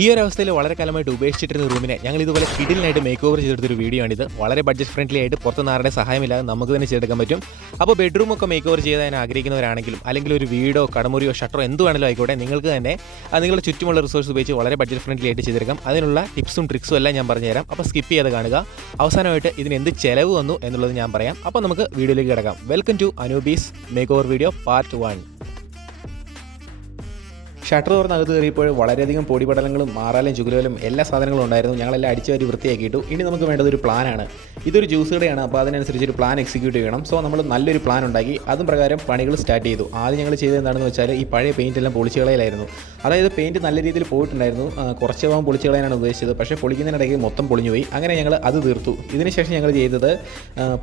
ഈ ഒരു അവസ്ഥയിൽ വളരെ കാലമായിട്ട് ഉപേക്ഷിച്ചിരുന്ന റൂമിനെ ഞങ്ങൾ ഇതുപോലെ കിഡിലിനായിട്ട് മേക്ക് ഓവർ ചെയ്തെടുത്തൊരു വീഡിയോ ആണിത്. വളരെ ബഡ്ജറ്റ് ഫ്രണ്ട്ലി ആയിട്ട് പുറത്തുനിന്ന് ആരുടെ സഹായമില്ലാതെ നമുക്ക് തന്നെ ചെയ്തെടുക്കാൻ പറ്റും. അപ്പോൾ ബെഡ്റൂം ഒക്കെ മേക്ക് ഓവർ ചെയ്യാൻ ആഗ്രഹിക്കുന്നവരാണെങ്കിലും അല്ലെങ്കിൽ ഒരു വീടോ കടമുറിയോ ഷട്ടറോ എന്ത് വേണമെങ്കിലും ആയിക്കോട്ടെ നിങ്ങൾക്ക് തന്നെ നിങ്ങളുടെ ചുറ്റുമുള്ള റിസോഴ്സ് ഉപയോഗിച്ച് വളരെ ബഡ്ജറ്റ് ഫ്രണ്ട്ലി ആയിട്ട് ചെയ്തെടുക്കാം. അതിനുള്ള ടിപ്സും ട്രിക്സും എല്ലാം ഞാൻ പറഞ്ഞുതരാം. അപ്പോൾ സ്കിപ്പ് ചെയ്ത് കാണുക. അവസാനമായിട്ട് ഇതിന് എന്ത് ചിലവ് വന്നു എന്നുള്ളത് ഞാൻ പറയാം. അപ്പോൾ നമുക്ക് വീഡിയോയിലേക്ക് കിടക്കാം. Welcome to Anubees make over video part one shutter തുറന്ന് അകത്ത് കയറിയപ്പോൾ വളരെയധികം പൊടിപടലങ്ങളും മാറാലും ചുകലുകളും എല്ലാ സാധനങ്ങളും ഉണ്ടായിരുന്നു. ഞങ്ങളെല്ലാം അടിച്ചു വാരി വൃത്തിയാക്കിയിട്ടു. ഇനി നമുക്ക് വേണ്ടത് ഒരു പ്ലാനാണ്. ഇതൊരു ജ്യൂസ് കടയാണ്. അപ്പോൾ അതിനനുസരിച്ച് ഒരു പ്ലാൻ എക്സിക്യൂട്ട് ചെയ്യണം. സോ നമ്മൾ നല്ലൊരു പ്ലാൻ ഉണ്ടാക്കി. അതും പ്രകാരം പണികൾ സ്റ്റാർട്ട് ചെയ്തു. ആദ്യം ഞങ്ങൾ ചെയ്തത് എന്താണെന്ന് വെച്ചാൽ ഈ പഴയ പെയിന്റ് എല്ലാം പൊളിച്ച് കളയിലായിരുന്നു. അതായത് പെയിന്റ് നല്ല രീതിയിൽ പോയിട്ടുണ്ടായിരുന്നു. കുറച്ച് ഭാഗം പൊളിച്ച് കളയാനാണ് ഉദ്ദേശിച്ചത്. പക്ഷേ പൊളിക്കുന്നതിനിടയ്ക്ക് മൊത്തം പൊളിഞ്ഞുപോയി. അങ്ങനെ ഞങ്ങൾ അത് തീർത്തു. ഇതിനുശേഷം ഞങ്ങൾ ചെയ്തത്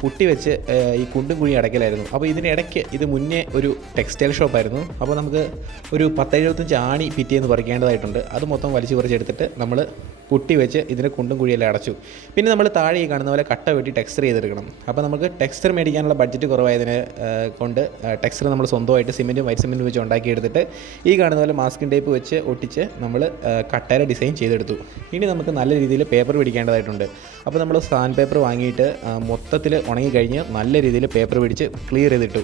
പുട്ടി വെച്ച് ഈ കുണ്ടും കുഴി അടയ്ക്കലായിരുന്നു. അപ്പോൾ ഇതിനിടയ്ക്ക് ഇത് മുന്നേ ഒരു ടെക്സ്റ്റൈൽ ഷോപ്പായിരുന്നു അപ്പോൾ നമുക്ക് ഒരു പത്തെഴുപത്തഞ്ച് ആണി പിറ്റേന്ന് പറിക്കേണ്ടതായിട്ടുണ്ട്. അത് മൊത്തം വലിച്ചു പറിച്ചെടുത്തിട്ട് നമ്മൾ പുട്ടി വെച്ച് ഇതിനെ കുണ്ടും കുഴിയെല്ലാം അടച്ചു. പിന്നെ നമ്മൾ താഴെ ഈ കാണുന്ന പോലെ കട്ട വെട്ടി ടെക്സ്ചർ ചെയ്തെടുക്കണം. അപ്പോൾ നമുക്ക് ടെക്സ്ചർ മേടിക്കാനുള്ള ബഡ്ജറ്റ് കുറവായതിനെ കൊണ്ട് ടെക്സ്ചർ നമ്മൾ സ്വന്തമായിട്ട് സിമെന്റും വൈറ്റ് സിമെന്റും വെച്ച് ഉണ്ടാക്കിയെടുത്തിട്ട് ഈ കാണുന്ന പോലെ മാസ്കിൻ ടേപ്പ് വെച്ച് ഒട്ടിച്ച് നമ്മൾ കട്ടേര ഡിസൈൻ ചെയ്തെടുത്തു. ഇനി നമുക്ക് നല്ല രീതിയിൽ പേപ്പർ പിടിക്കേണ്ടതായിട്ടുണ്ട്. അപ്പോൾ നമ്മൾ സാൻഡ് പേപ്പർ വാങ്ങിയിട്ട് മൊത്തത്തിൽ ഉണങ്ങി കഴിഞ്ഞ് നല്ല രീതിയിൽ പേപ്പർ പിടിച്ച് ക്ലിയർ ചെയ്തിട്ടു.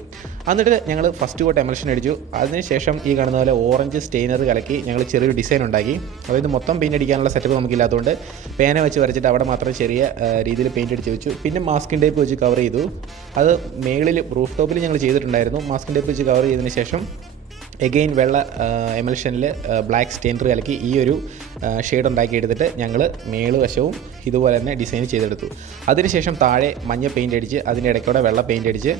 എന്നിട്ട് ഞങ്ങൾ ഫസ്റ്റ് കോട്ട് എമൽഷൻ അടിച്ചു. അതിനുശേഷം ഈ കാണുന്ന പോലെ ഓറഞ്ച് സ്റ്റെയിനർ കലക്കി ഞങ്ങൾ ചെറിയൊരു ഡിസൈൻ ഉണ്ടാക്കി. അതായത് മൊത്തം പെയിന്റ് അടിക്കാനുള്ള സെറ്റപ്പ് നമുക്കില്ലാത്തതുകൊണ്ട് പേന വെച്ച് വരച്ചിട്ട് അവിടെ മാത്രം ചെറിയ രീതിയിൽ പെയിന്റ് അടിച്ച് വെച്ചു. പിന്നെ മാസ്കിൻ ടേപ്പ് വെച്ച് കവർ ചെയ്തു. അത് മേളിൽ റൂഫ് ടോപ്പിൽ ഞങ്ങൾ ചെയ്തിട്ടുണ്ടായിരുന്നു. മാസ്കിൻ ടേപ്പ് വെച്ച് കവർ ചെയ്തതിന് ശേഷം എഗെയിൻ വെള്ള എമൽഷനിൽ ബ്ലാക്ക് സ്റ്റെയിനർ കലക്കി ഈ ഒരു ഷെയ്ഡ് ഉണ്ടാക്കി എടുത്തിട്ട് ഞങ്ങൾ മേൾ വശവും ഇതുപോലെ തന്നെ ഡിസൈൻ ചെയ്തെടുത്തു. അതിനുശേഷം താഴെ മഞ്ഞ പെയിന്റ് അടിച്ച് അതിന്റെ ഇടയ്ക്കൂടെ വെള്ള പെയിന്റ് അടിച്ച്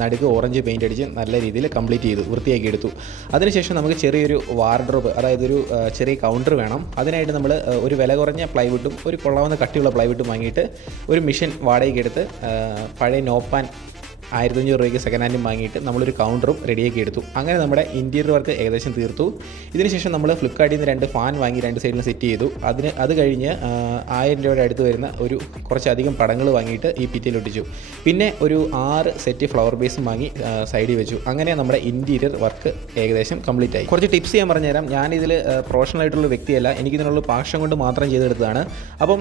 നടുക്ക് ഓറഞ്ച് പെയിന്റ് അടിച്ച് നല്ല രീതിയിൽ കംപ്ലീറ്റ് ചെയ്തു വൃത്തിയാക്കി എടുത്തു. അതിനുശേഷം നമുക്ക് ചെറിയൊരു വാർഡ്രോബ് അതായത് ഒരു ചെറിയ കൗണ്ടർ വേണം. അതിനായിട്ട് നമ്മൾ ഒരു വില കുറഞ്ഞ പ്ലൈവുഡും ഒരു കൊള്ളാവുന്ന കട്ടിയുള്ള പ്ലൈവുഡും വാങ്ങിയിട്ട് ഒരു മിഷൻ വാടകയ്ക്ക് എടുത്ത് ആ, പഴയ നോപ്പാൻ ആയിരത്തഞ്ഞൂറ് രൂപയ്ക്ക് സെക്കൻഡ് ഹാൻഡും വാങ്ങിയിട്ട് നമ്മളൊരു കൗണ്ടറും റെഡിയാക്കി എടുത്തു. അങ്ങനെ നമ്മുടെ ഇന്റീരിയർ വർക്ക് ഏകദേശം തീർത്തു. ഇതിനുശേഷം നമ്മൾ ഫ്ലിപ്കാർട്ടിൽ നിന്ന് രണ്ട് ഫാൻ വാങ്ങി രണ്ട് സൈഡിൽ സെറ്റ് ചെയ്തു. അതിന് അത് കഴിഞ്ഞ് ആയിരം രൂപയുടെ അടുത്ത് വരുന്ന ഒരു കുറച്ചധികം പടങ്ങൾ വാങ്ങിയിട്ട് ഈ ഭിത്തിയിൽ ഒട്ടിച്ചു. പിന്നെ ഒരു ആറ് സെറ്റ് ഫ്ലവർ ബേസും വാങ്ങി സൈഡിൽ വെച്ചു. അങ്ങനെ നമ്മുടെ ഇന്റീരിയർ വർക്ക് ഏകദേശം കംപ്ലീറ്റ് ആയി. കുറച്ച് ടിപ്സ് ഞാൻ പറഞ്ഞുതരാം. ഞാനിതിൽ പ്രൊഫഷണൽ ആയിട്ടുള്ള വ്യക്തിയല്ല. എനിക്കിതിനുള്ള പാഷം കൊണ്ട് മാത്രം ചെയ്തെടുത്തതാണ്. അപ്പം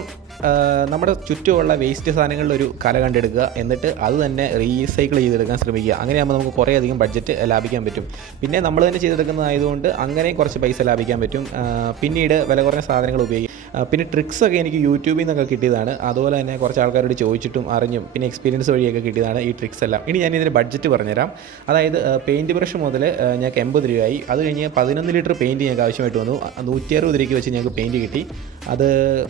നമ്മുടെ ചുറ്റുമുള്ള വേസ്റ്റ് സാധനങ്ങളിൽ ഒരു കല കണ്ടെടുക്കുക. എന്നിട്ട് അത് തന്നെ റീസൈക്കിൾ ചെയ്തെടുക്കാൻ ശ്രമിക്കുക. അങ്ങനെയാകുമ്പോൾ നമുക്ക് കുറേയധികം ബഡ്ജറ്റ് ലാഭിക്കാൻ പറ്റും. പിന്നെ നമ്മൾ തന്നെ ചെയ്തെടുക്കുന്നതായതുകൊണ്ട് അങ്ങനെ കുറച്ച് പൈസ ലാഭിക്കാൻ പറ്റും. പിന്നീട് വില കുറഞ്ഞ സാധനങ്ങൾ ഉപയോഗിക്കും. പിന്നെ ട്രിക്സ് ഒക്കെ എനിക്ക് യൂട്യൂബിൽ നിന്നൊക്കെ കിട്ടിയതാണ്. അതുപോലെ തന്നെ കുറച്ച് ആൾക്കാരോട് ചോദിച്ചിട്ടും അറിഞ്ഞും പിന്നെ എക്സ്പീരിയൻസ് വഴിയൊക്കെ കിട്ടിയതാണ് ഈ ട്രിക്സ് എല്ലാം. ഇനി ഞാൻ ഇതിന്റെ ബഡ്ജറ്റ് പറഞ്ഞുതരാം. അതായത് പെയിന്റ് ബ്രഷ് മുതൽ ഞങ്ങൾക്ക് എൺപത് രൂപയായി. അത് കഴിഞ്ഞ് പതിനൊന്ന് ലിറ്റർ പെയിന്റ് ഞങ്ങൾക്ക് ആവശ്യമായിട്ട് വന്നു. നൂറ്റി അറുപത് രൂപയ്ക്ക് വെച്ച് ഞങ്ങൾക്ക് പെയിന്റ് കിട്ടി. അത്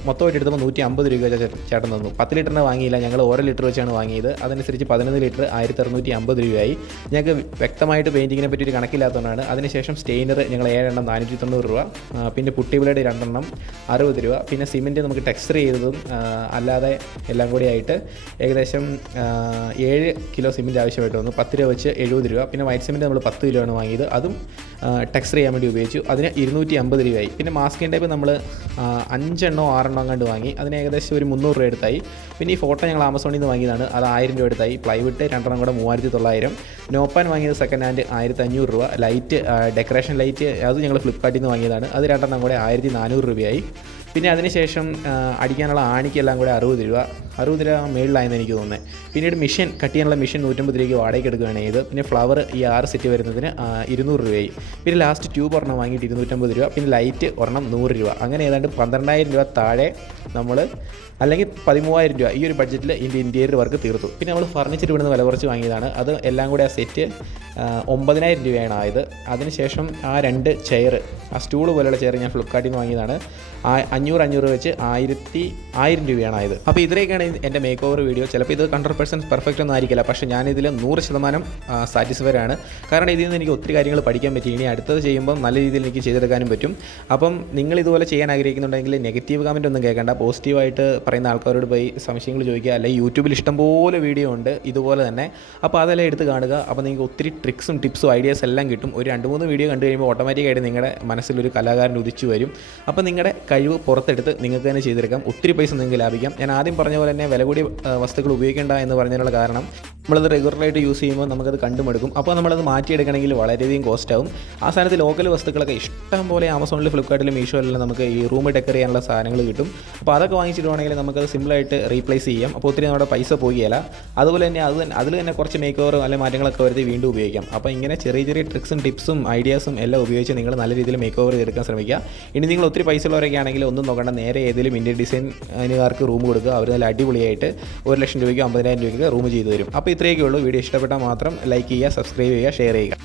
മൊത്തമായിട്ട് എടുത്തപ്പോൾ നൂറ്റി അമ്പത് രൂപ ചേട്ടൻ തന്നു. പത്ത് ലിറ്ററിന് വാങ്ങിയില്ല. ഞങ്ങൾ ഓരോ ലിറ്റർ വെച്ചാണ് വാങ്ങിയത്. അതനുസരിച്ച് പതിനൊന്ന് ലിറ്റർ ആയിരത്തി അറുന്നൂറ്റി അമ്പത് രൂപയായി. ഞങ്ങൾക്ക് വ്യക്തമായിട്ട് പെയിന്റിങ്ങിനെ പറ്റി ഒരു കണക്കില്ലാത്തതുകൊണ്ടാണ്. അതിനുശേഷം സ്റ്റെയിനർ ഞങ്ങൾ ഏഴെണ്ണം നാനൂറ്റി തൊണ്ണൂറ് രൂപ പിന്നെ പുട്ടിവിളയുടെ രണ്ടെണ്ണം അറുപത് രൂപ. പിന്നെ സിമെന്റ് നമുക്ക് ടെക്സ്ചർ ചെയ്തതും അല്ലാതെ എല്ലാം കൂടി ആയിട്ട് ഏകദേശം ഏഴ് കിലോ സിമെന്റ് ആവശ്യമായിട്ട് വന്നു. പത്ത് രൂപ വെച്ച് എഴുപത് രൂപ. പിന്നെ വൈറ്റ് സിമെന്റ് നമ്മൾ പത്ത് കിലോ ആണ് വാങ്ങിയത്. അതും ടെക്സ്ചർ ചെയ്യാൻ വേണ്ടി ഉപയോഗിച്ചു. അതിന് ഇരുന്നൂറ്റി അമ്പത് രൂപയായി. പിന്നെ മാസ്കിൻ ടൈപ്പ് നമ്മൾ അഞ്ചെണ്ണോ ആറെണ്ണോ അങ്ങാണ്ട് വാങ്ങി. അതിന് ഏകദേശം ഒരു മുന്നൂറ് രൂപ എടുത്തായി. പിന്നെ ഈ ഫോട്ടോ ഞങ്ങൾ ആമസോണിൽ നിന്ന് വാങ്ങിയതാണ്. അത് ആയിരം രൂപ എടുത്തായി. പ്ലൈവുഡ് രണ്ടെണ്ണം കൂടെ മൂവായിരത്തി തൊള്ളായിരം നോപ്പാൻ വാങ്ങിയത് സെക്കൻഡ് ഹാൻഡ് ആയിരത്തി അഞ്ഞൂറ് രൂപ. ലൈറ്റ് ഡെക്കറേഷൻ ലൈറ്റ് അത് ഞങ്ങൾ ഫ്ലിപ്കാർട്ടിൽ നിന്ന് വാങ്ങിയതാണ്. അത് രണ്ടെണ്ണം കൂടെ ആയിരത്തി നാനൂറ് രൂപയായി. പിന്നെ അതിനുശേഷം അടിക്കാനുള്ള ആണിക്കെല്ലാം കൂടെ അറുപത് രൂപ. അറുപത് രൂപ മേളിലായെന്ന് എനിക്ക് തോന്നുന്നത് പിന്നീട് മിഷൻ കട്ട് ചെയ്യാനുള്ള മിഷൻ നൂറ്റമ്പത് രൂപയ്ക്ക് വാടകയ്ക്ക് എടുക്കുകയാണ് ചെയ്ത് പിന്നെ ഫ്ലവർ ഈ ആറ് സെറ്റ് വരുന്നതിന് ഇരുന്നൂറ് രൂപയായി. പിന്നെ ലാസ്റ്റ് ട്യൂബ് ഒരെണ്ണം വാങ്ങിയിട്ട് ഇരുന്നൂറ്റമ്പത് രൂപ. പിന്നെ ലൈറ്റ് ഒരെണ്ണം നൂറ് രൂപ. അങ്ങനെ ഏതാണ്ട് പന്ത്രണ്ടായിരം രൂപ താഴെ നമ്മൾ അല്ലെങ്കിൽ പതിമൂവായിരം രൂപ ഈ ഒരു ബഡ്ജറ്റിൽ ഇതിന്റെ ഇന്റീരിയർ വർക്ക് തീർത്തു. പിന്നെ നമ്മൾ ഫർണിച്ചർ ഇവിടുന്ന് വില കുറച്ച് വാങ്ങിയതാണ്. അത് എല്ലാം കൂടി ആ സെറ്റ് ഒമ്പതിനായിരം രൂപയാണ് ആയത്. അതിനുശേഷം ആ രണ്ട് ചെയർ ആ സ്റ്റൂൾ പോലെയുള്ള ചെയർ ഞാൻ ഫ്ലിപ്കാർട്ടിൽ നിന്ന് വാങ്ങിയതാണ്. ആ അഞ്ഞൂറ് അഞ്ഞൂറ് വെച്ച് ആയിരത്തി ആയിരം രൂപയാണ് ആയത്. അപ്പോൾ ഇത്രയൊക്കെയാണ് ഇത് എന്റെ മേക്ക് ഓവർ വീഡിയോ ചിലപ്പോൾ ഇത് ഹൺഡ്രഡ് പെർസെന്റ് പെർഫെക്റ്റ് ഒന്നും ആയിരിക്കില്ല. പക്ഷേ ഞാനിതിൽ നൂറ് ശതമാനം സാറ്റിസ്ഫൈഡ് ആണ്. കാരണം ഇതിൽ നിന്ന് എനിക്ക് ഒത്തിരി കാര്യങ്ങൾ പഠിക്കാൻ പറ്റി. ഇനി അടുത്തത് ചെയ്യുമ്പോൾ നല്ല രീതിയിൽ എനിക്ക് ചെയ്തെടുക്കാനും പറ്റും. അപ്പം നിങ്ങൾ ഇതുപോലെ ചെയ്യാൻ ആഗ്രഹിക്കുന്നുണ്ടെങ്കിൽ നെഗറ്റീവ് കമന്റ് ഒന്നും കേൾക്കേണ്ട. പോസിറ്റീവായിട്ട് പറയുന്ന ആൾക്കാരോട് പോയി സംശയങ്ങൾ ചോദിക്കുക. അല്ലെങ്കിൽ യൂട്യൂബിൽ ഇഷ്ടംപോലെ വീഡിയോ ഉണ്ട്. ഇതുപോലെ തന്നെ. അപ്പോൾ അതെല്ലാം എടുത്ത് കാണുക. അപ്പോൾ നിങ്ങൾക്ക് ഒത്തിരി ട്രിക്സും ടിപ്സും ഐഡിയാസ് എല്ലാം കിട്ടും. ഒരു രണ്ട് മൂന്ന് വീഡിയോ കണ്ടു കഴിയുമ്പോൾ ഓട്ടോമാറ്റിക്കായിട്ട് നിങ്ങളുടെ മനസ്സിലൊരു കലാകാരൻ ഉദിച്ചു വരും. അപ്പോൾ നിങ്ങളുടെ കഴിവ് പുറത്തെടുത്ത് നിങ്ങൾക്ക് തന്നെ ചെയ്തെടുക്കാം. ഒത്തിരി പൈസ നിങ്ങൾക്ക് ലാഭിക്കാം. ഞാൻ ആദ്യം പറഞ്ഞ പോലെ തന്നെ വില കൂടിയ വസ്തുക്കൾ ഉപയോഗിക്കേണ്ട എന്ന് പറഞ്ഞതിനുള്ള കാരണം നമ്മളത് റെഗുലറായിട്ട് യൂസ് ചെയ്യുമ്പോൾ നമുക്കത് കണ്ടുമെടുക്കും. അപ്പോൾ നമ്മളത് മാറ്റിയെടുക്കണമെങ്കിൽ വളരെയധികം കോസ്റ്റ് ആവും. ആ സ്ഥാനത്ത് ലോക്കൽ വസ്തുക്കളൊക്കെ ഇഷ്ടം പോലെ ആമസോണിൽ ഫ്ലിപ്കാർട്ടിലും മീഷോയിലെല്ലാം നമുക്ക് ഈ റൂം ഡെക്കർ ചെയ്യാനുള്ള സാധനങ്ങൾ കിട്ടും. അപ്പോൾ അതൊക്കെ വാങ്ങിച്ചിട്ടുവാണെങ്കിൽ നമുക്കത് സിമ്പിളായിട്ട് റീപ്ലേസ് ചെയ്യാം. അപ്പോൾ ഒത്തിരി നമ്മുടെ പൈസ പോവുകയില്ല അതുപോലെ തന്നെ അത് അതിൽ തന്നെ കുറച്ച് മേക്ക് ഓവർ അല്ലെങ്കിൽ മാറ്റങ്ങളൊക്കെ വരുത്തി വീണ്ടും ഉപയോഗിക്കാം. അപ്പോൾ ഇങ്ങനെ ചെറിയ ചെറിയ ട്രിക്സും ടിപ്സും ഐഡിയാസും എല്ലാം ഉപയോഗിച്ച് നിങ്ങൾ നല്ല രീതിയിൽ മേക്ക് ഓവർ ചെയ്തെടുക്കാൻ ശ്രമിക്കുക. ഇനി നിങ്ങൾ ഒത്തിരി പൈസ ഉള്ളവരൊക്കെ ആണെങ്കിൽ ഒന്നും നോക്കണ്ട. നേരെ ഏതെങ്കിലും ഇന്ത്യൻ ഡിസൈനുകാർക്ക് റൂം കൊടുക്കുക. അവർ നല്ല അടിപൊളിയായിട്ട് ഒരു ലക്ഷം രൂപയ്ക്ക് അമ്പതിനായിരം രൂപയ്ക്ക് റൂം ചെയ്തു തരും. അപ്പോൾ ഇത്രയൊക്കെ ഉള്ളൂ. വീഡിയോ ഇഷ്ടപ്പെട്ടാൽ മാത്രം ലൈക്ക് ചെയ്യുക സബ്സ്ക്രൈബ് ചെയ്യുക ഷെയർ ചെയ്യുക.